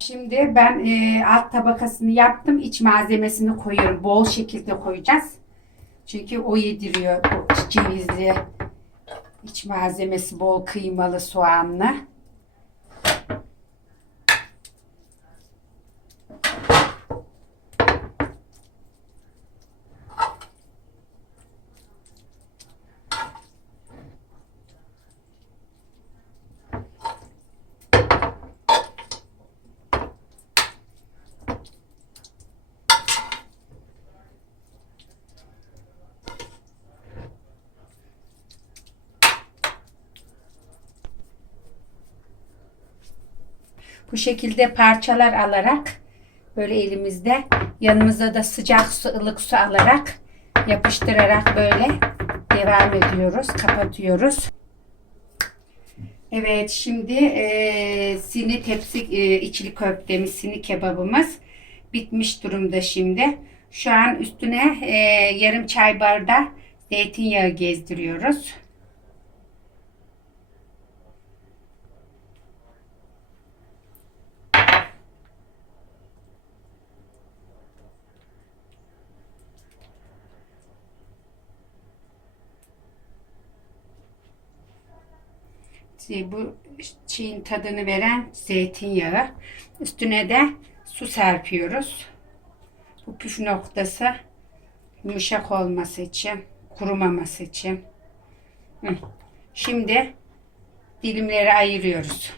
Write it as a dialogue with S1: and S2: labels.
S1: Şimdi ben e, alt tabakasını yaptım. İç malzemesini koyuyorum. Bol şekilde koyacağız. Çünkü o yediriyor o cevizli iç malzemesi bol kıymalı soğanlı. Bu şekilde parçalar alarak böyle elimizde yanımıza da sıcak su ılık su alarak yapıştırarak böyle devam ediyoruz. Kapatıyoruz. Evet şimdi e, sini tepsi e, içli köftemiz, sini kebabımız bitmiş durumda şimdi. Şu an üstüne e, yarım çay bardağı zeytinyağı gezdiriyoruz. Şey, bu çiğin tadını veren zeytinyağı. Üstüne de su serpiyoruz. Bu püf noktası yumuşak olması için, kurumaması için. Şimdi dilimleri ayırıyoruz.